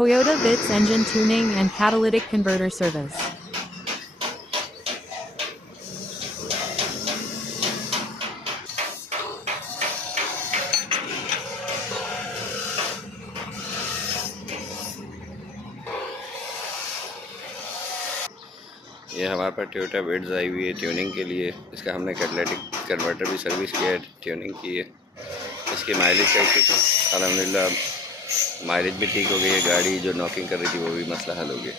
Toyota Vitz engine tuning and catalytic converter service. ये हमारे पास Toyota विट्ज़ आई हुई है ट्यूनिंग के लिए। इसका हमने कैटलिटिक कन्वर्टर भी सर्विस किया है, ट्यूनिंग की है। इसकी माइलेज चेक की थी, अल्हम्दुलिल्लाह माइलेज भी ठीक हो गई है। गाड़ी जो नॉकिंग कर रही थी वो भी मसला हल हो गया।